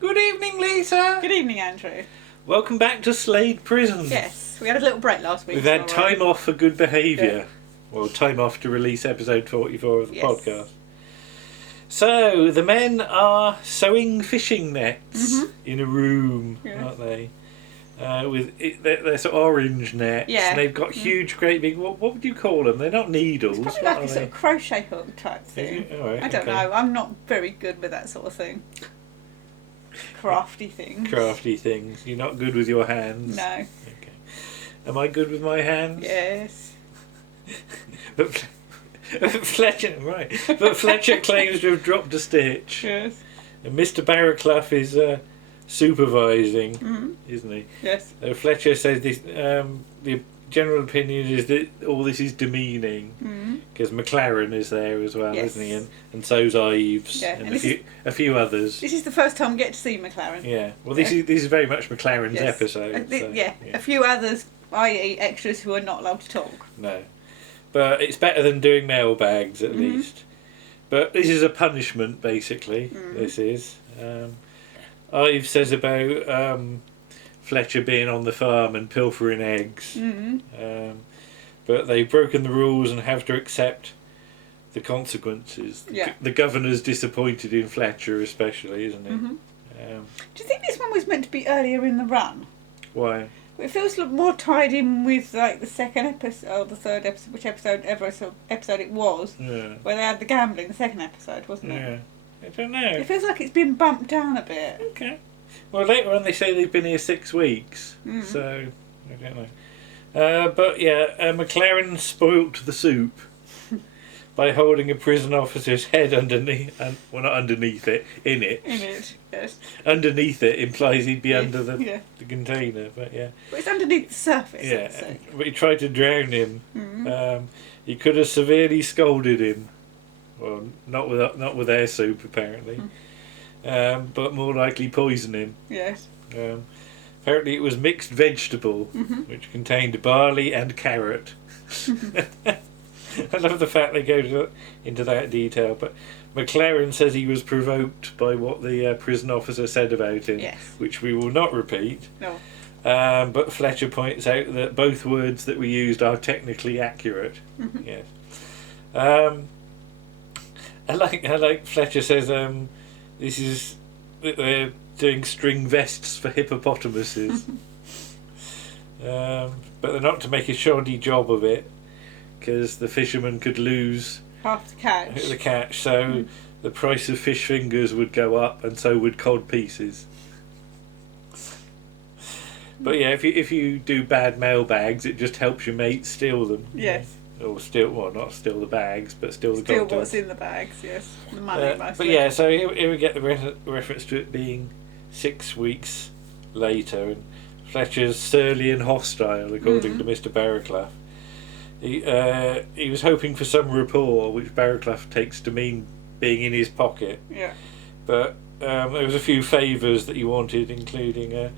Good evening, Lisa. Good evening, Andrew. Welcome back to Slade Prison. Yes, we had a little break last week. We've had time off for good behaviour. Yeah. Well, time off to release episode 44 of the Yes. podcast. So, the men are sewing fishing nets in a room, aren't they? They're sort of orange nets. Yeah. And they've got huge, great big... What would you call them? They're not needles. It's probably what like are a sort they? of crochet hook type thing. All right, I don't okay. know. I'm not very good with that sort of thing. Crafty things. Crafty things. You're not good with your hands? No. Okay. Am I good with my hands? Yes. But Fletcher claims to have dropped a stitch. Yes. And Mr. Barraclough is supervising, isn't he? Yes. Fletcher says this. The general opinion is that all this is demeaning because McLaren is there as well, Yes. isn't he? And so's Ives Yeah, and and a few others. This is the first time we get to see McLaren. Yeah. Well, this is very much McLaren's Yes. episode. So, yeah. A few others, i.e. extras who are not allowed to talk. No. But it's better than doing mailbags, at least. But this is a punishment, basically. This is. Ives says about Fletcher being on the farm and pilfering eggs. But they've broken the rules and have to accept the consequences. Yeah. The governor's disappointed in Fletcher, especially, isn't he? Do you think this one was meant to be earlier in the run? Why? It feels more tied in with like the second episode, or the third episode, which episode it was, Yeah. where they had the gambling. The second episode, wasn't it? Yeah. I don't know. It feels like it's been bumped down a bit. Okay. Well, later on they say they've been here 6 weeks, so I don't know. But yeah, McLaren spoilt the soup by holding a prison officer's head underneath, well, not underneath it, in it. In it, yes. Underneath it implies he'd be under the Yeah. container, but yeah. But it's underneath the surface. Yeah, I'd say. but he tried to drown him. He could have severely scolded him. Well, not with their soup apparently, but more likely poison him. Yes. Apparently, it was mixed vegetable, which contained barley and carrot. I love the fact they go into that detail. But McLaren says he was provoked by what the prison officer said about him, Yes. which we will not repeat. No. But Fletcher points out that both words that were used are technically accurate. Yes. I like Fletcher says this is that they're doing string vests for hippopotamuses, but they're not to make a shoddy job of it because the fishermen could lose Half the catch. the catch, so the price of fish fingers would go up, and so would cod pieces. But yeah, if you do bad mailbags, it just helps your mate steal them. Yes. Or not steal the bags, but steal the Still contents. what's in the bags, yes. The money mostly. But yeah, so here we get the reference to it being 6 weeks later, and Fletcher's surly and hostile, according to Mr. Barraclough. He was hoping for some rapport, which Barraclough takes to mean being in his pocket. Yeah. But there was a few favours that he wanted, including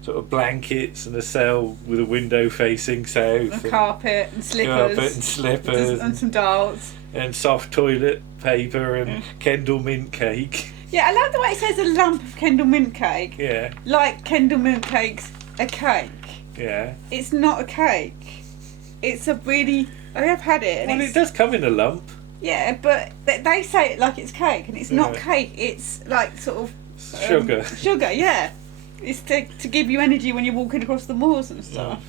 sort of blankets and a cell with a window facing south. And carpet and slippers. And some darts. And soft toilet paper and Kendall mint cake. Yeah, I like the way it says a lump of Kendall mint cake. Yeah. Like Kendall mint cake's a cake. Yeah. It's not a cake. It's a really... I have had it. And Well, it does come in a lump. Yeah, but they say it like it's cake, and it's not cake. It's like sort of... Sugar. Sugar, yeah. It's to give you energy when you're walking across the moors and stuff.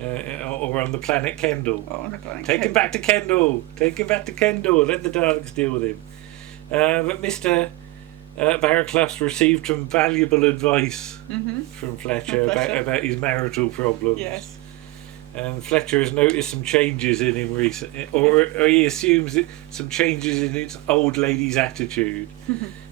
Or on the planet Kendall. Oh, on the planet Take him back to Kendall. Take him back to Kendall. Let the Daleks deal with him. But Mr. Barraclough's received some valuable advice from Fletcher about his marital problems. Yes. And Fletcher has noticed some changes in him recently, or he assumes some changes in his old lady's attitude.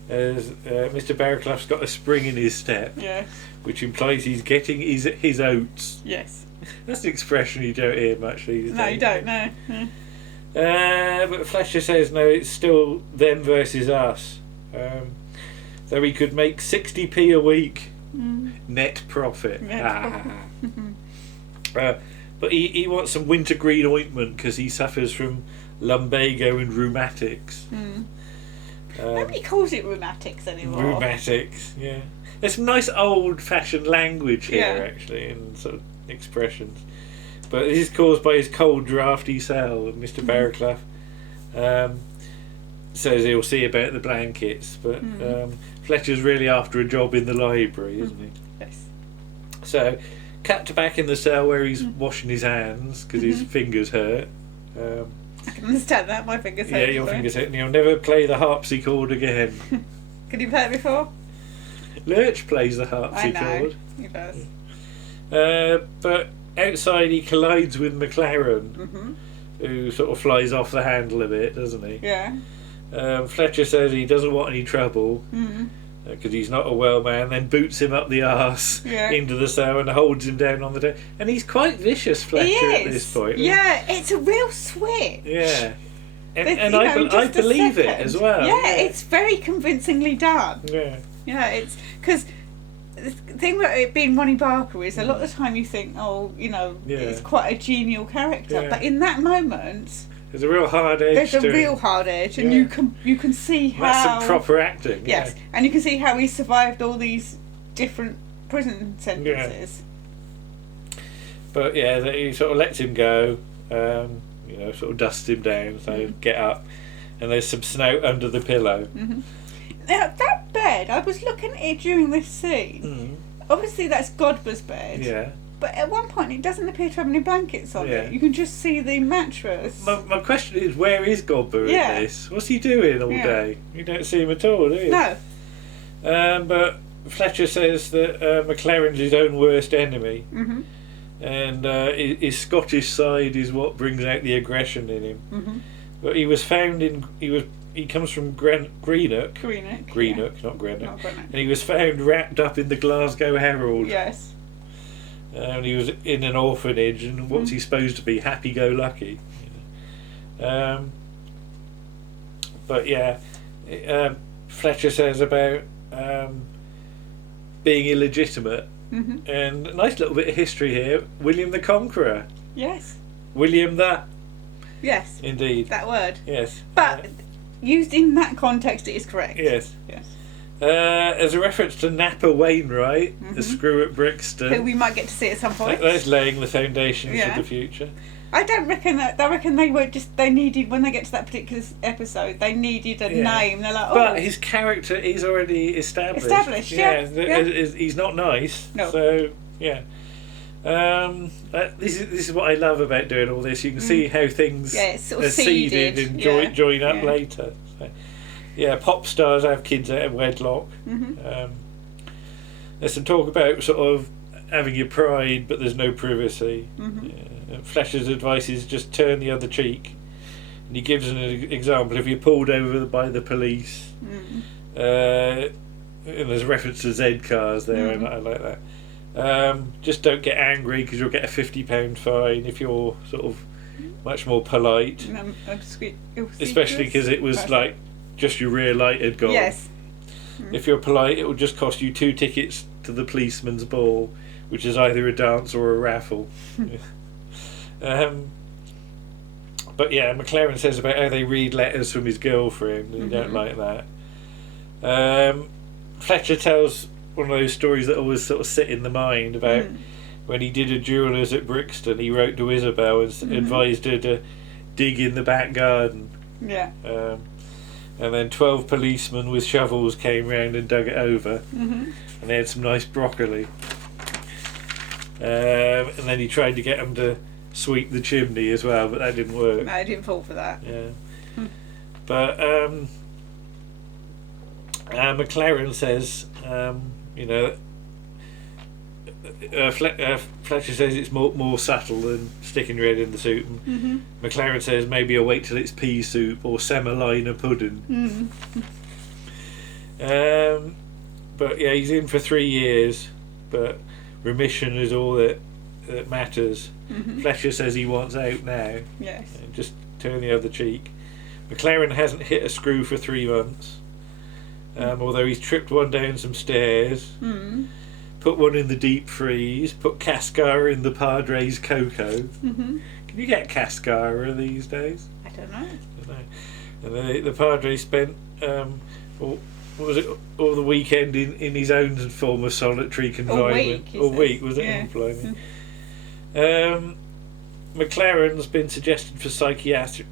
As Mr. Barraclough's got a spring in his step, Yes. which implies he's getting his oats. Yes. That's an expression you don't hear much these days. No, you don't, no. But Fletcher says no, it's still them versus us. So he could make 60p a week net profit. But he wants some wintergreen ointment because he suffers from lumbago and rheumatics. Nobody calls it rheumatics anymore. Rheumatics, yeah. There's some nice old-fashioned language here, actually, and sort of expressions. But this is caused by his cold, drafty cell. Mr. Barraclough says he'll see about the blankets, but Fletcher's really after a job in the library, isn't he? Yes. So, cut to back in the cell where he's washing his hands because his fingers hurt. I can understand that. My fingers hurt. Yeah, your fingers hurt, and he'll never play the harpsichord again. Could you play it before? Lurch plays the harpsichord. I know, he does. But outside he collides with McLaren, who sort of flies off the handle a bit, doesn't he? Yeah. Fletcher says he doesn't want any trouble because he's not a well man, then boots him up the arse into the cell and holds him down on the deck. And he's quite vicious, Fletcher, at this point. Yeah, it's a real switch. Yeah. And I believe it as well. Yeah, it's very convincingly done. Yeah. Yeah, it's because the thing about it being Ronnie Barker is a lot of the time you think, it's quite a genial character, but in that moment, there's a real hard edge. There's a real hard edge, and you can see how that's some proper acting. Yes, and you can see how he survived all these different prison sentences. Yeah. But he sort of lets him go. Sort of dusts him down. So get up, and there's some snout under the pillow. Now, that bed, I was looking at it during this scene. Obviously, that's Godber's bed. Yeah. But at one point, it doesn't appear to have any blankets on it. You can just see the mattress. My question is, where is Godber in this? What's he doing all day? You don't see him at all, do you? No. But Fletcher says that McLaren's his own worst enemy. And his Scottish side is what brings out the aggression in him. But he was found he comes from Greenock, not Greenock. And he was found wrapped up in the Glasgow Herald. Yes. And he was in an orphanage, and what's he supposed to be? Happy-go-lucky. Fletcher says about being illegitimate. And a nice little bit of history here. William the Conqueror. Yes. William the... Yes. Indeed. That word. Yes. But used in that context, it is correct. Yes. As a reference to Napa Wainwright, the screw at Brixton. Who we might get to see at some point. That's laying the foundations for the future. I don't reckon that. I reckon they needed, when they get to that particular episode, they needed a name. They're like, But his character is already established. He's not nice. No. So, yeah. This is what I love about doing all this. You can see how things sort are of seeded and join up later. So, pop stars have kids out of wedlock. There's some talk about sort of having your pride, but there's no privacy. Fletcher's advice is just turn the other cheek. And he gives an example. If you're pulled over by the police, and there's a reference to Z cars there, and I like that. Just don't get angry because you'll get a £50 fine if you're sort of much more polite. Especially because it was like just your rear light had gone. Yes. If you're polite, it will just cost you 2 tickets to the policeman's ball, which is either a dance or a raffle. But McLaren says about how they read letters from his girlfriend, and you don't like that. Fletcher tells one of those stories that always sort of sit in the mind about when he did a jeweller's at Brixton. He wrote to Isabel and advised her to dig in the back garden. Yeah. And then 12 policemen with shovels came round and dug it over, and they had some nice broccoli. And then he tried to get them to sweep the chimney as well, but that didn't work. No, I didn't fall for that. Yeah. But McLaren says, Fletcher says it's more subtle than sticking your head in the soup. And McLaren says maybe I'll wait till it's pea soup or semolina pudding. But he's in for 3 years, but remission is all that matters. Fletcher says he wants out now. Yes. Just turn the other cheek. McLaren hasn't hit a screw for 3 months, although he's tripped one down some stairs, put one in the deep freeze, put cascara in the Padres cocoa. Can you get cascara these days? I don't know. And the Padres spent or what was it? Or the weekend in his own form of solitary confinement. Or week, was it? Yeah. McLaren's been suggested for psychiatric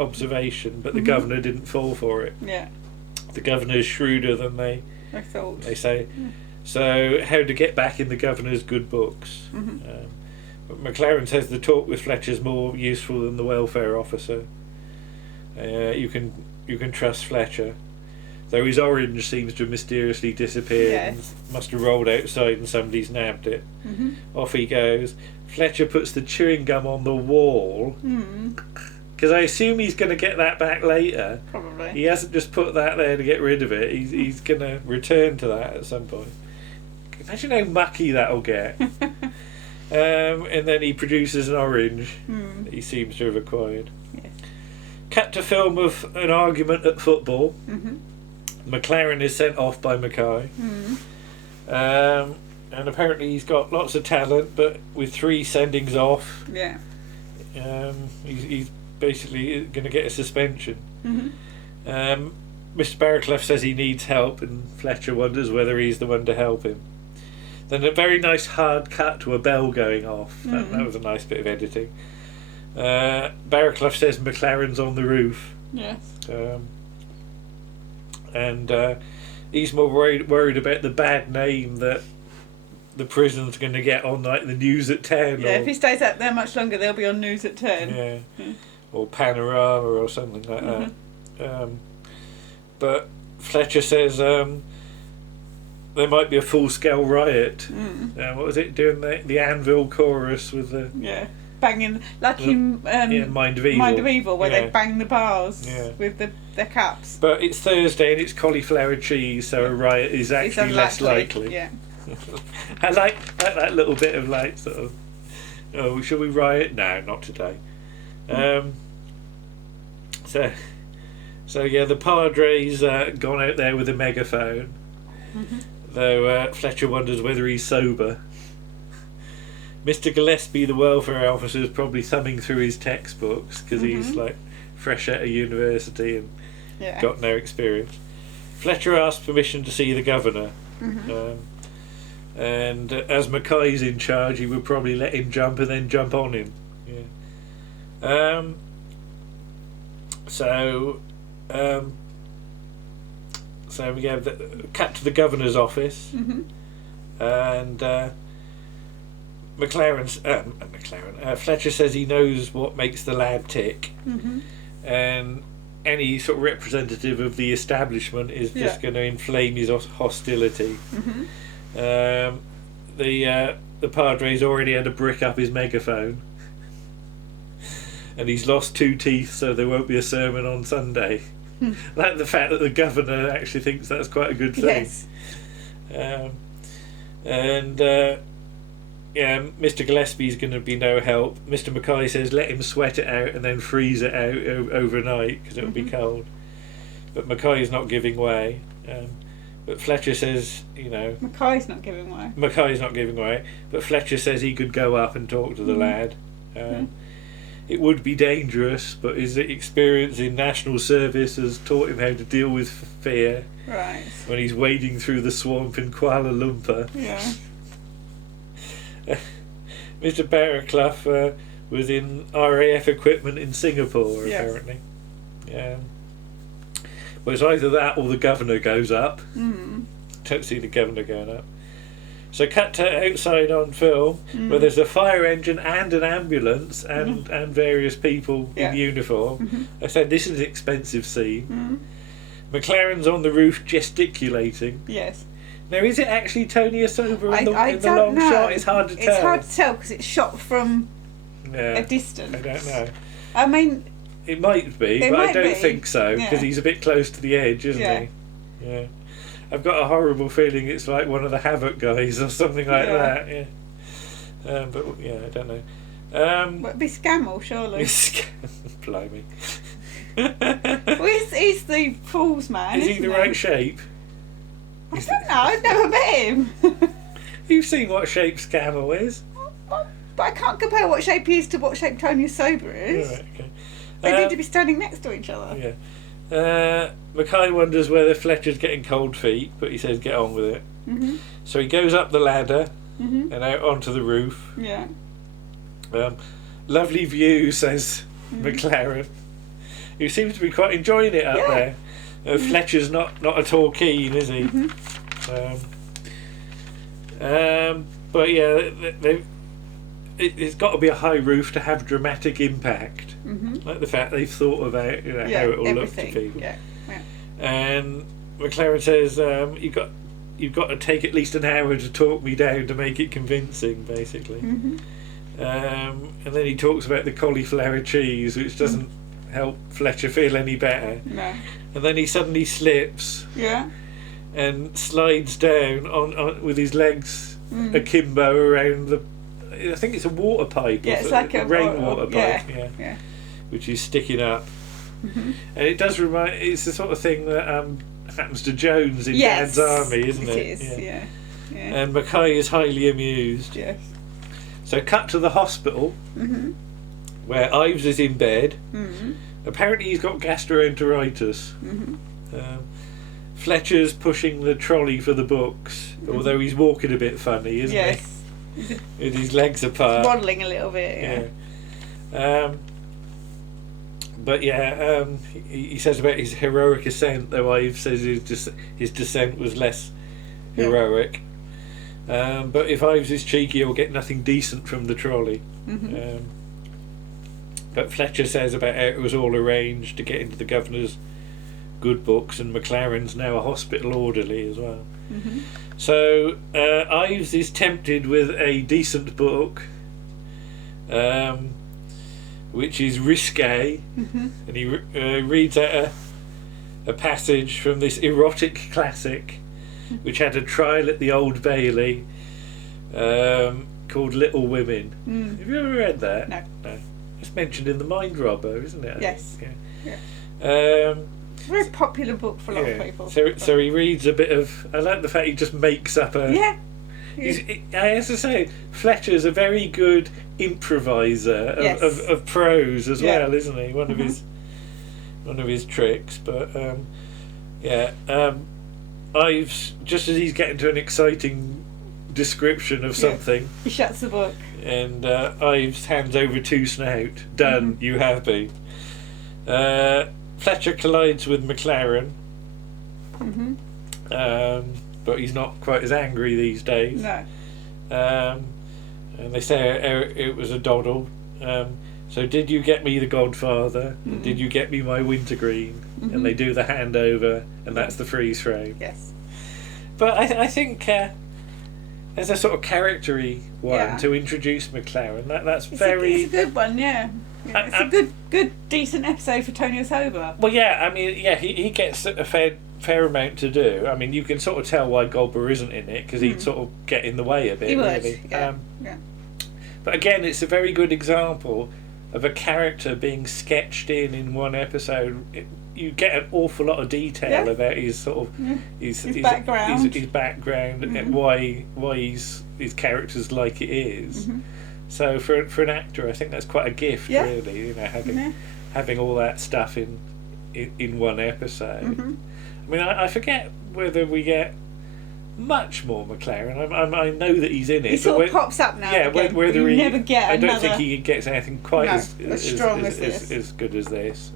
observation, but the governor didn't fall for it. Yeah. The governor's shrewder than they thought. They say. So, how to get back in the governor's good books. But McLaren says the talk with Fletcher's more useful than the welfare officer. You can trust Fletcher. Though his orange seems to have mysteriously disappeared. Yes. And must have rolled outside and somebody's nabbed it. Off he goes. Fletcher puts the chewing gum on the wall. Because I assume he's going to get that back later. Probably. He hasn't just put that there to get rid of it. He's going to return to that at some point. Imagine how mucky that'll get. And then he produces an orange that he seems to have acquired. Yes. Cut to film of an argument at football. McLaren is sent off by Mackay. And apparently he's got lots of talent, but with 3 sendings off, he's basically going to get a suspension. Mr. Barraclough says he needs help, and Fletcher wonders whether he's the one to help him. Then a very nice hard cut to a bell going off. That was a nice bit of editing. Barraclough says McLaren's on the roof. Yes. And he's more worried about the bad name that the prison's going to get on, like, the News at 10. Yeah, if he stays out there much longer, they'll be on News at 10. Yeah. Or Panorama or something like that. But Fletcher says there might be a full-scale riot. What was it, doing the Anvil chorus with the... Yeah, banging, like in Mind of Evil. Mind of Evil, where they bang the bars with their caps. But it's Thursday and it's cauliflower cheese, so a riot is actually less likely. Yeah. I like that little bit of, like, sort of, oh, shall we riot? No, not today. So yeah, the Padre's gone out there with a megaphone, though Fletcher wonders whether he's sober. Mr. Gillespie, the welfare officer, is probably thumbing through his textbooks because he's, like, fresh out of university and got no experience. Fletcher asks permission to see the governor. And as Mackay's in charge, he would probably let him jump and then jump on him. So we have the cut to the governor's office, and Fletcher says he knows what makes the lad tick, and any sort of representative of the establishment is just going to inflame his hostility. The Padre's already had to brick up his megaphone, and he's lost 2 teeth, so there won't be a sermon on Sunday. Like the fact that the governor actually thinks that's quite a good thing. Yes. Mr. Gillespie's going to be no help. Mr. Mackay says let him sweat it out and then freeze it out overnight because it'll be cold. But Mackay's not giving way. But Fletcher says, Mackay's not giving way. Mackay's not giving way. But Fletcher says he could go up and talk to the lad. It would be dangerous, but his experience in national service has taught him how to deal with fear. Right. When he's wading through the swamp in Kuala Lumpur. Yeah. Mr. Barraclough was in RAF equipment in Singapore, apparently. Well, it's either that or the governor goes up. Don't see the governor going up. So cut to outside on film where there's a fire engine and an ambulance and various people in uniform. I said this is an expensive scene. McLaren's on the roof gesticulating. Yes. Now, is it actually Tony Asoba in the long shot? It's hard to tell. It's hard to tell because it's shot from a distance. I don't know. I mean... It might be, but I don't think so because he's a bit close to the edge, isn't he? Yeah. I've got a horrible feeling it's like one of the Havoc guys or something like that. Yeah. But I don't know. It'd be Scammell, surely. Blimey. Well, he's the fool's man. Is he the right shape? I don't know. I've never met him. You've seen what shape Scammell is. But I can't compare what shape he is to what shape Tony Asoba is. Right, okay. They need to be standing next to each other. Yeah. Mackay wonders whether Fletcher's getting cold feet, but he says get on with it. Mm-hmm. So he goes up the ladder and out onto the roof. Yeah. Lovely view, says McLaren, who seems to be quite enjoying it up there. Fletcher's not at all keen, is he? But yeah, it's got to be a high roof to have dramatic impact. Like the fact they've thought about how it will look to people. Yeah. And McLaren says you've got to take at least an hour to talk me down to make it convincing, basically. And then he talks about the cauliflower cheese, which doesn't help Fletcher feel any better. No. And then he suddenly slips. Yeah. And slides down on with his legs akimbo around the. I think it's a water pipe. Yeah, it's like a rainwater pipe. Yeah. Which is sticking up. And it does remind. It's the sort of thing that happens to Jones in Dad's Army, isn't it? It is. Yeah. And Mackay is highly amused. Yes. So cut to the hospital, where Ives is in bed. Apparently he's got gastroenteritis. Fletcher's pushing the trolley for the books, although he's walking a bit funny, isn't he? With his legs apart. Waddling a little bit, But he says about his heroic ascent, though Ives says his descent was less heroic. But if Ives is cheeky, he'll get nothing decent from the trolley. But Fletcher says about how it was all arranged to get into the governor's good books, and McLaren's now a hospital orderly as well. So Ives is tempted with a decent book, which is risque, and he reads out a passage from this erotic classic, which had a trial at the Old Bailey, called Little Women. Have you ever read that? No. It's mentioned in The Mind Robber, isn't it? Yes. Yeah. It's a very popular book for a lot of people. So he reads a bit of. I like the fact he just makes up a. Yeah. I have to say, Fletcher's a very good improviser of prose as well, isn't he? One of his tricks, but Ives, just as he's getting to an exciting description of something, he shuts the book, and Ives hands over to Snout. Done. You have been. Fletcher collides with McLaren, but he's not quite as angry these days. No. And they say it was a doddle. So did you get me the Godfather? Did you get me my Wintergreen? And they do the handover, and that's the freeze frame. Yes. But I think as a sort of character-y one to introduce McLaren, that's It's very... a good one, it's a good, decent episode for Tony Sober. Well, he gets a fair amount to do. I mean, you can sort of tell why Golber isn't in it, because he'd sort of get in the way a bit, he would, really. yeah. But again, it's a very good example of a character being sketched in one episode. You get an awful lot of detail about his sort of his background, and why his character's like it is. So for an actor, I think that's quite a gift, really. Having all that stuff in one episode. I mean, I forget whether we get much more McLaren. I know that he's in it. He sort of pops up now. Whether you never get I don't another... think he gets anything quite as strong as this. As good as this.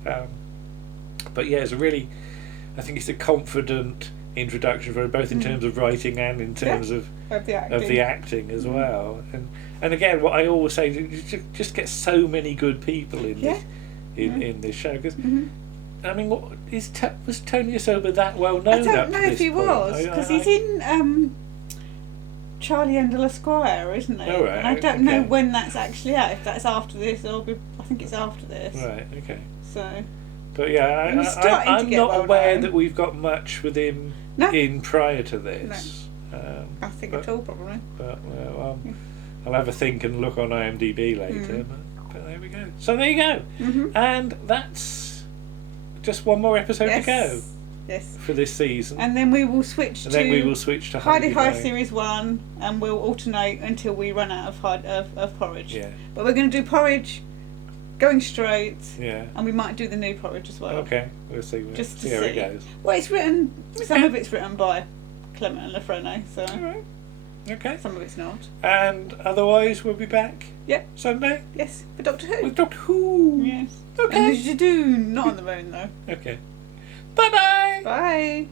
But it's I think it's a confident introduction for him, both in terms of writing and in terms of the acting as well. And again, what I always say, you just get so many good people in this show, because I mean, was Tony Asoba that well known? I don't know if he was, because he's in Charlie and the Esquire, isn't he? Oh, right, and I don't know when that's actually out. If that's after this, I think it's after this. Right. Okay. So. But I'm not aware that we've got much with him in prior to this. No. Nothing at all, probably. But I'll have a think and look on IMDb later. But there we go. So there you go. And that's just one more episode to go. Yes. For this season. And then we will switch to Heidi High Series 1, and we'll alternate until we run out of Porridge. Yeah. But we're going to do Porridge going straight. Yeah. And we might do the new Porridge as well. Okay, we'll see. Just to see how see. it goes. Well, it's written. Some of it's written by Clement and Lefrene, so All right. Okay. some of it's not. And otherwise, we'll be back. Yep. Sunday Yes, for Doctor Who. with Doctor Who. Yes. Okay. And the Jadoon, not on the moon though. Okay. Bye-bye. Bye.